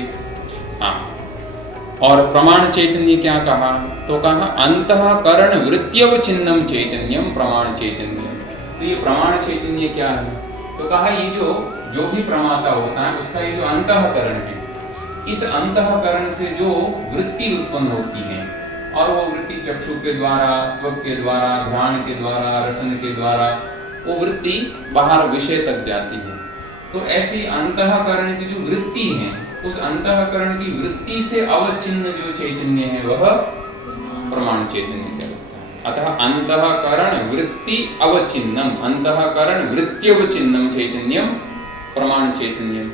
और प्रमाण चैतन्य क्या कहा, तो कहा अंतःकरण वृत्त्यवचिन्नम चैतन्यम प्रमाण चैतन्यम। तो ये प्रमाण चैतन्य क्या है, तो कहा ये जो भी प्रमाता होता है उसका ये जो अंतःकरण है, इस अंतःकरण से जो वृत्ति उत्पन्न होती है, और वो वृत्ति चक्षु के द्वारा, त्वक के द्वारा, घ्राण के द्वारा, रसन के द्वारा वो वृत्ति बाहर विषय तक जाती है। तो ऐसी अंतःकरण की जो वृत्ति है, उस अंतःकरण की वृत्ति से अवच्छिन्न जो चैतन्य है वह प्रमाण चैतन्य कहलाता है। अतः अंतःकरण वृत्ति अवचिन्नम, अंतःकरण वृत्त्यवचिन्नम चैतन्यम प्रमाण चैतन्यम।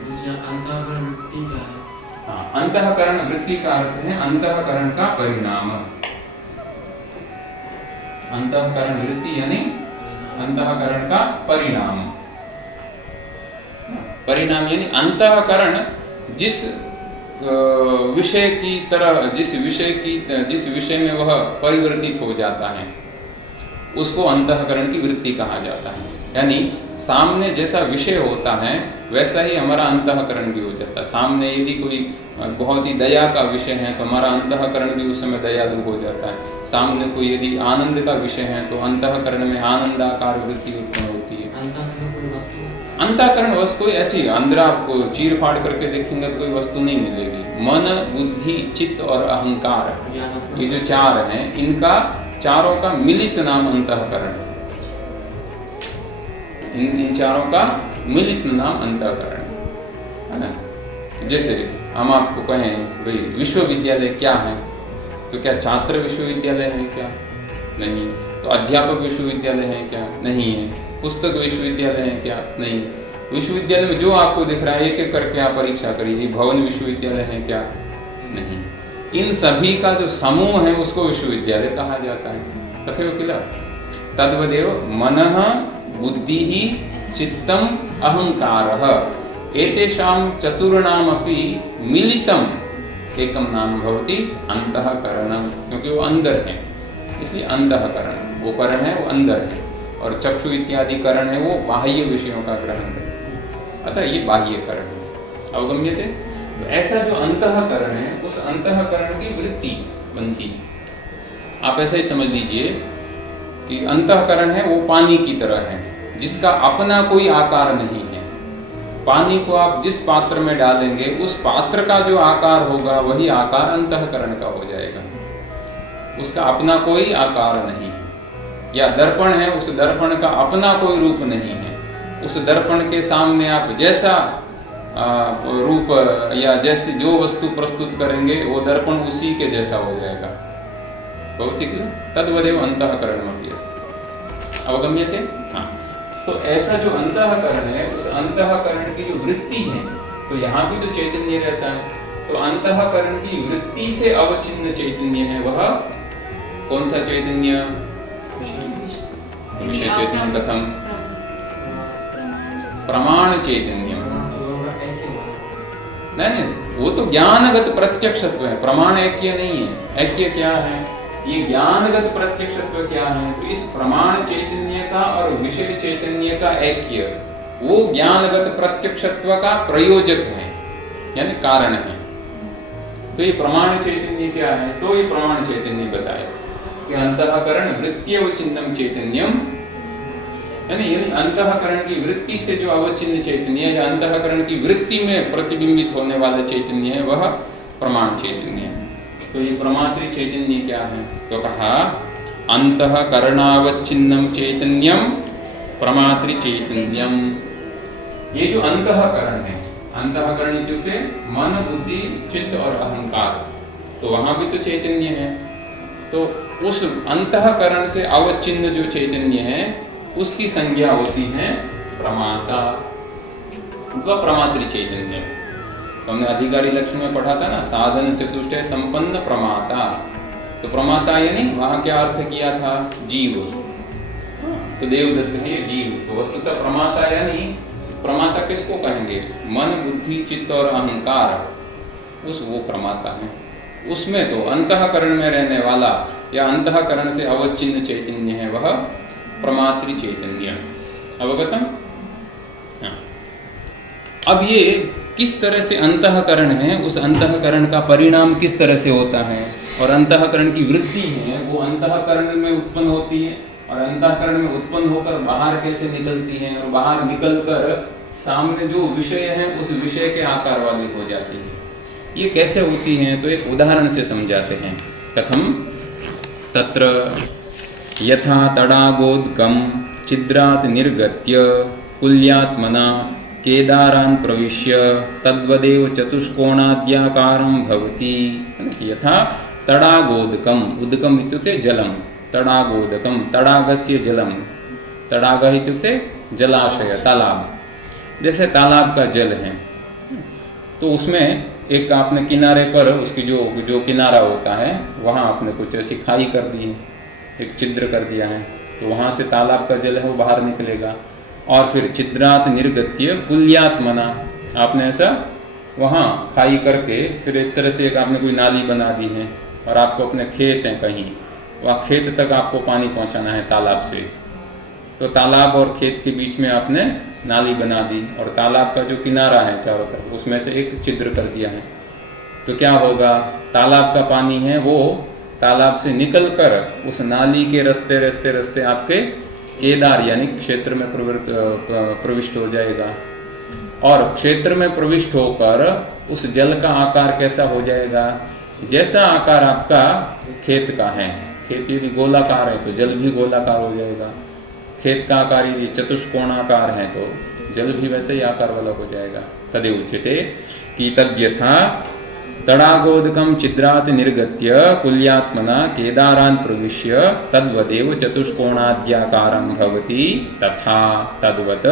अंतःकरण वृत्ति का है। हाँ, अंतःकरण वृत्ति का अर्थ है अंतःकरण का परिणाम। अंतःकरण वृत्ति यानी अंतःकरण का परिणाम। परिणाम यानी अंतःकरण जिस विषय की तरह, जिस विषय में वह परिवर्तित हो जाता है उसको अंतःकरण की वृत्ति कहा जाता है। यानी सामने जैसा विषय होता है वैसा ही हमारा अंतःकरण भी हो जाता है। सामने यदि कोई बहुत ही दया का विषय है तो हमारा अंतःकरण भी उस समय दयालु हो जाता है। सामने कोई यदि आनंद का विषय है तो अंतःकरण में आनंदाकार वृत्ति उत्पन्न होती है। अंतःकरण वस्तु कोई ऐसी अंदर आपको चीर फाड़ करके देखेंगे तो कोई वस्तु नहीं मिलेगी। मन, बुद्धि, चित्त और अहंकार, ये जो चार हैं, इनका चारों का मिलित नाम अंतःकरण है। इन चारों का मिलित नाम अंतःकरण है ना। जैसे हम आपको कहें भाई विश्वविद्यालय क्या है, तो क्या छात्र विश्वविद्यालय है क्या? नहीं। तो अध्यापक विश्वविद्यालय है क्या? नहीं है। पुस्तक विश्वविद्यालय है क्या? नहीं। विश्वविद्यालय में जो आपको दिख रहा है एक एक करके आप परीक्षा करिए, भवन विश्वविद्यालय है क्या? नहीं। इन सभी का जो समूह है उसको विश्वविद्यालय कहा जाता है। तथैव किल तद्वदेव मनः बुद्धिः चित्तम अहंकारः एतेषां चतुर्णामपि मिलितम एकम नाम भवति अंतःकरणम। क्योंकि वो अंदर है इसलिए अंतःकरण, वो करण है वो अंदर है, और चक्षु इत्यादि करण है वो बाह्य विषयों का ग्रहण करते हैं। अतः ये बाह्य करण है। अवगम्यते? तो ऐसा जो अंतःकरण है उस अंतःकरण की वृत्ति बनती है। आप ऐसा ही समझ लीजिए कि अंतःकरण है वो पानी की तरह है जिसका अपना कोई आकार नहीं है। पानी को आप जिस पात्र में डालेंगे उस पात्र का जो आकार होगा वही आकार अंतःकरण का हो जाएगा, उसका अपना कोई आकार नहीं है। या दर्पण है, उस दर्पण का अपना कोई रूप नहीं है, उस दर्पण के सामने आप जैसा रूप या जैसी जो वस्तु प्रस्तुत करेंगे वो दर्पण उसी के जैसा हो जाएगा। भौतिक तद्वदेव अंतःकरणमपि अस्ति। अवगम्यते? हाँ। तो ऐसा जो अंतःकरण है, उस अंतःकरण की जो वृत्ति है, तो यहाँ भी तो चैतन्य रहता है, तो अंतःकरण की वृत्ति से अवचिन्न चैतन्य है वह कौन सा चैतन्य? विषय चैतन्य। कथम? प्रमाण चैतन्य। नहीं, वो तो ज्ञानगत प्रत्यक्षत्व है, प्रमाण ऐक्य नहीं है। ऐक्य क्या है? ये ज्ञानगत प्रत्यक्षत्व क्या है? तो इस प्रमाण चैतन्य का और विषय चैतन्य का ऐक्य वो ज्ञानगत प्रत्यक्षत्व का प्रयोजक है, यानी कारण है। तो ये प्रमाण चैतन्य क्या है? तो ये प्रमाण चैतन्य बताए कि अंतःकरण वृत्त्यवचिन्नम चैतन्यम, यानी अंतःकरण की वृत्ति से जो अवचिन्न चैतन्य है, अंतःकरण की वृत्ति में प्रतिबिंबित होने वाला चैतन्य है, वह प्रमाण चैतन्य है। तो ये प्रमात्री चैतन्य क्या है? तो कहा अंतःकरणावच्छिन्नम चैतन्यम प्रमात्री चैतन्यम। ये जो अंतःकरण है, अंतःकरण इत्युक्ते मन, बुद्धि, चित्त और अहंकार, तो वहां भी तो चैतन्य है। तो उस अंतःकरण से अवच्छिन्न जो चैतन्य है उसकी संज्ञा होती है प्रमाता, मतलब प्रमात्री चैतन्य। तो हमने अधिकारी लक्षण में पढ़ा था ना, साधन चतुष्टय संपन्न प्रमाता। तो प्रमाता यानी वहां क्या अर्थ किया था? जीव। तो देवदत्त है ये जीव। तो वस्तुतः प्रमाता यानी प्रमाता किसको कहेंगे? मन, बुद्धि, चित्त और अहंकार, उस वो प्रमाता है। उसमें तो अंतःकरण में रहने वाला या अंतःकरण से अवच्छिन्न चैतन्य है वह प्रमात्री चैतन्य। अवगतम? हाँ। अब ये किस तरह से अंतःकरण है, उस अंतःकरण का परिणाम किस तरह से होता है, और अंतःकरण की वृत्ति है वो अंतःकरण में उत्पन्न होती है और अंतःकरण में उत्पन्न होकर बाहर कैसे निकलती है, और बाहर निकलकर सामने जो विषय है उस विषय के आकार वाली हो जाती है। ये कैसे होती हैं? तो एक उदाहरण से समझाते हैं। कथम? तत्र यथा तडागोद्गम छिद्रात् निर्गत्य कुल्यात्मना केदारान् प्रविश्य तद्वदेव चतुष्कोणाद्याकारं भवति। यथा तडागोदकम, उदकम इत्युक्ते जलम, तडागोदकम तडागस्य जलम, तडागः इत्युक्ते जलाशय, तालाब। जैसे तालाब का जल है तो उसमें एक आपने किनारे पर उसकी जो किनारा होता है वहाँ आपने कुछ ऐसी खाई कर दी है, एक छिद्र कर दिया है, तो वहाँ से तालाब का जल है वो बाहर निकलेगा। और फिर छिद्रात निर्गत्य कुल्यात्मना, आपने ऐसा वहाँ खाई करके फिर इस तरह से एक आपने कोई नाली बना दी है और आपको अपने खेत हैं कहीं, वहाँ खेत तक आपको पानी पहुँचाना है तालाब से। तो तालाब और खेत के बीच में आपने नाली बना दी और तालाब का जो किनारा है चारों तरफ उसमें से एक छिद्र कर दिया है। तो क्या होगा? तालाब का पानी है वो तालाब से निकलकर उस नाली के रास्ते रास्ते रास्ते आपके केदार यानी क्षेत्र में प्रविष्ट हो जाएगा। और क्षेत्र में प्रविष्ट होकर उस जल का आकार कैसा हो जाएगा? जैसा आकार आपका खेत का है, खेत यदि गोलाकार है तो जल भी गोलाकार हो जाएगा, खेत का आकार यदि चतुष्कोणाकार है तो जल भी वैसे ही आकार वाला हो जाएगा। तदेव उच्यते कि तद्यथा तडागोदकम छिद्रात् निर्गत्य कुल्यात्मना केदारान् प्रविश्य तद्वदेव चतुष्कोणाद्याकारं भवति तथा तद्वत्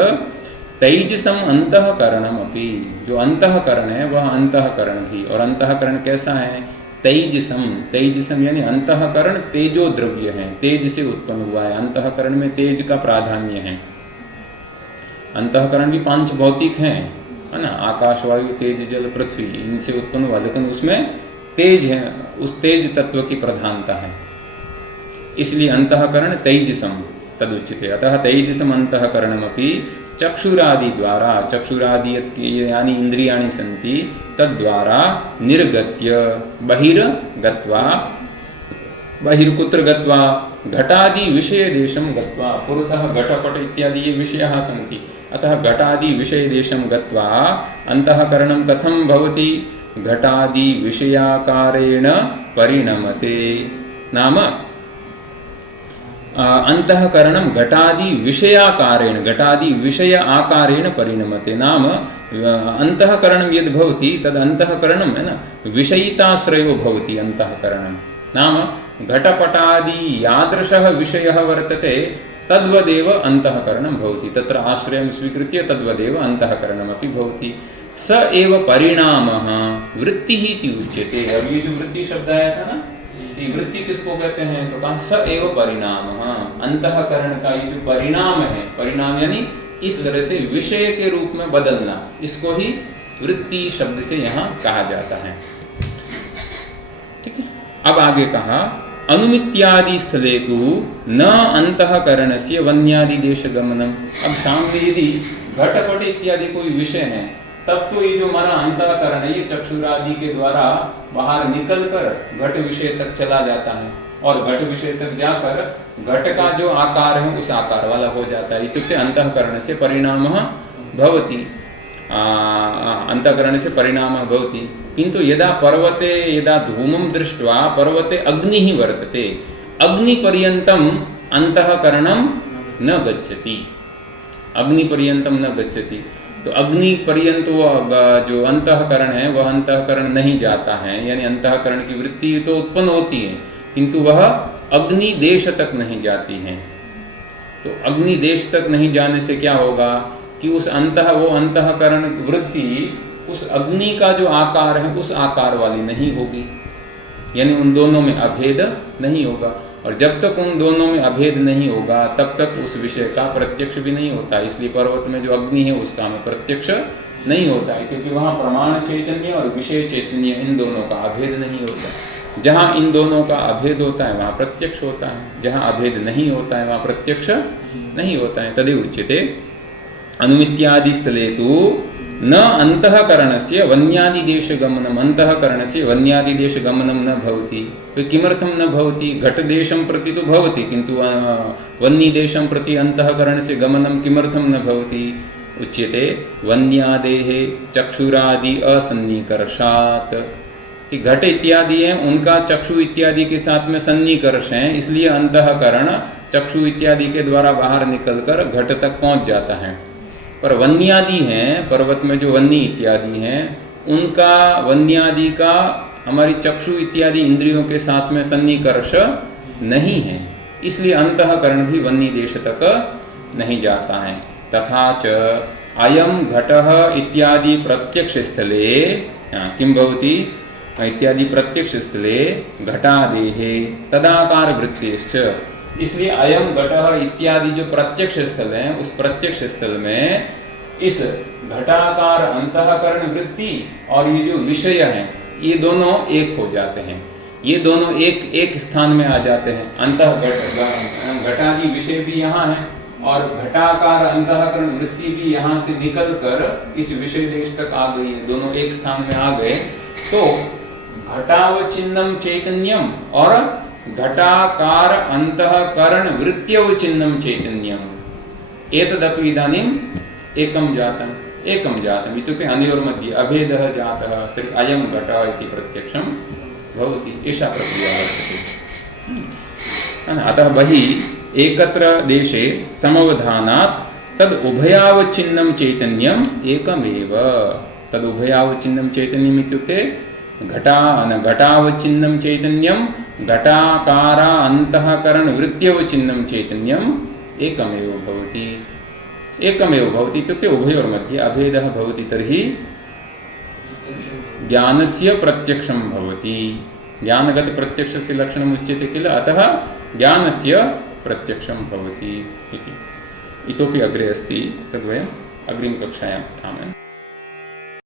तैजसम अंतःकरणमपि। जो अंतःकरण है वह अंतःकरण भी, और अंतःकरण कैसा है? तैजसम, तैजसम यानी अंतःकरण तेजो द्रव्य है, तेज से उत्पन्न हुआ है। अंतःकरण में तेज का प्राधान्य है। अंतःकरण भी पांच भौतिक हैं, है ना, आकाश, वायु, तेज, जल, पृथ्वी, इनसे उत्पन्न हुआ, लेकिन उसमें तेज है, उस तेज तत्व की प्रधानता है, इसलिए अंतःकरण तैजसम तदुच्यते। अतः तैजसम अंतःकरणमपि चक्षुरादि द्वारा, चक्षुरादि यानी इंद्रियाणि सन्ति तद्वारा निर्गत्य बहिर्गत्वा बहिर्कुत्र गत्वा घटादि विषयदेशं गत्वा, पुरतः घटपट इत्यादि ये विषयाः सन्ति, अतः घटादि विषयदेशं गत्वा अन्तःकरणं कथं भवति? घटादि विषयाकारेण परिणमते। नाम अंतःकरणं घटादि विषयाकारेण, घटादि विषय आकारेण परिणमते। नाम अंतःकरणं यद् भवति तद् अंतःकरणं है न, विषयिताश्रयो भवति अंतःकरणं। नाम घटपटादि यादृशः विषयः वर्तते तद्वदेव अंतःकरणं भवति, तत्र आश्रयं स्वीकृत्य तद्वदेव अंतःकरणमपि भवति। स एव परिणामः वृत्तिः इति उच्यते। अब ये जो वृत्ति शब्द आया था ना, ये वृत्ति किसको कहते हैं? तो कहा स एव परिणामः, अंतःकरण का ये जो परिणाम है, परिणाम यानी इस तरह से विषय के रूप में बदलना, इसको ही वृत्ति शब्द से यहाँ कहा जाता है। ठीक है। अब आगे कहा अनुमित्यादि स्थले तु न अंतःकरणस्य वन्यादि देश गमनम। अब सामने यदि घटपट इत्यादि कोई विषय है, तब तो ये जो हमारा अंतःकरण है ये चक्षुरादि के द्वारा बाहर निकलकर घट विषय तक चला जाता है, और घट विषय तक जाकर घट का जो आकार है उस आकार वाला हो जाता है। इत्युक्ते अंतःकरणस्य परिणामः भवति, अंतःकरणस्य परिणामः भवति। किन्तु यदा पर्वते यदा धूमं दृष्ट्वा पर्वते अग्निः वर्तते, अग्निपर्यन्तम् अंतःकरणं न गच्छति, अग्निपर्यन्तं न गच्छति। तो अग्नि पर्यंत वो जो अंतःकरण है वह अंतःकरण नहीं जाता है, यानी अंतःकरण की वृत्ति तो उत्पन्न होती है किंतु वह अग्नि देश तक नहीं जाती है। तो अग्नि देश तक नहीं जाने से क्या होगा कि उस वो अंतःकरण वृत्ति उस अग्नि का जो आकार है उस आकार वाली नहीं होगी, यानी उन दोनों में अभेद नहीं होगा। और जब तक उन दोनों में अभेद नहीं होगा तब तक उस विषय का प्रत्यक्ष भी नहीं होता। इसलिए पर्वत में जो अग्नि है उसका हमें प्रत्यक्ष नहीं होता है, क्योंकि वहाँ प्रमाण चैतन्य और विषय चैतन्य इन दोनों का अभेद नहीं होता। जहाँ इन दोनों का अभेद होता है वहाँ प्रत्यक्ष होता है, जहाँ अभेद नहीं होता है वहाँ प्रत्यक्ष नहीं होता है। तदेव उच्यते अनुमित्यादि स्थले तु न अंतःकरणस्य वन्यादिदेश गमनम, अंतःकरणस्य वन्यादिदेश गमनम न भवति। किमर्थं न भवति? घटदेशं प्रति तो भवति, किंतु वन्यदेशं प्रति अंतःकरणस्य गमनं किमर्थं न भवति? उच्यते वन्यादेः चक्षुरादि असन्निकर्षात्, कि घट इत्यादि हैं उनका चक्षु इत्यादि के साथ में सन्निकर्ष है, इसलिए अंतःकरण चक्षु इत्यादि के द्वारा बाहर निकलकर घट तक पहुंच जाता है। पर वन्यादि हैं, पर्वत में जो वन्य इत्यादि हैं उनका, वन्यादि का हमारी चक्षु इत्यादि इंद्रियों के साथ में सन्निकर्ष नहीं है, इसलिए अंतःकरण भी वन्य देश तक नहीं जाता है। तथा च अयम घटः इत्यादि प्रत्यक्ष स्थले किं भवति? इत्यादि प्रत्यक्ष स्थले घटादेः तदाकार वृत्तिश्च, इसलिए अयम घटः इत्यादि जो प्रत्यक्ष स्थल है उस प्रत्यक्ष स्थल में इस घटाकार अंतःकरण वृत्ति और ये जो विषय है ये दोनों एक हो जाते हैं, ये दोनों एक स्थान में आ जाते हैं। घटादि विषय भी यहाँ है और घटाकार अंतःकरण वृत्ति भी यहाँ से निकल कर इस विषय देश तक आ गई है, दोनों एक स्थान में आ गए। तो घटावचिन्नम चैतन्यम और घटाकार अंतःकरण वृत्त्यवचिन्नम चैतन्यम एतदपि इदानीम् एकं जातम् इत्युक्ते अनयोर्मध्ये अभेदः जातः तर्हि अयं घटः इति प्रत्यक्षं भवति, एषा प्रक्रिया वर्तते। अतः बहिः एकत्र देशे समवधानात् तद् उभयावच्छिन्नं चैतन्यम् एकमेव। तद् उभयावच्छिन्नं चैतन्यम् इत्युक्ते घटावच्छिन्नं चैतन्यं घटाकार अंतःकरण वृत्त्यवच्छिन्नं चैतन्यम् एकमेव भवति। इत्युक्ते उभयोर्मध्ये अभेदः भवति, तर्हि ज्ञानस्य प्रत्यक्षं भवति। ज्ञानगत प्रत्यक्षस्य लक्षणम् उच्यते किल, अतः ज्ञानस्य प्रत्यक्षं भवति इति। इतोपि अग्रे अस्ति, तद्वयम् अग्रिमकक्षायां पठामः।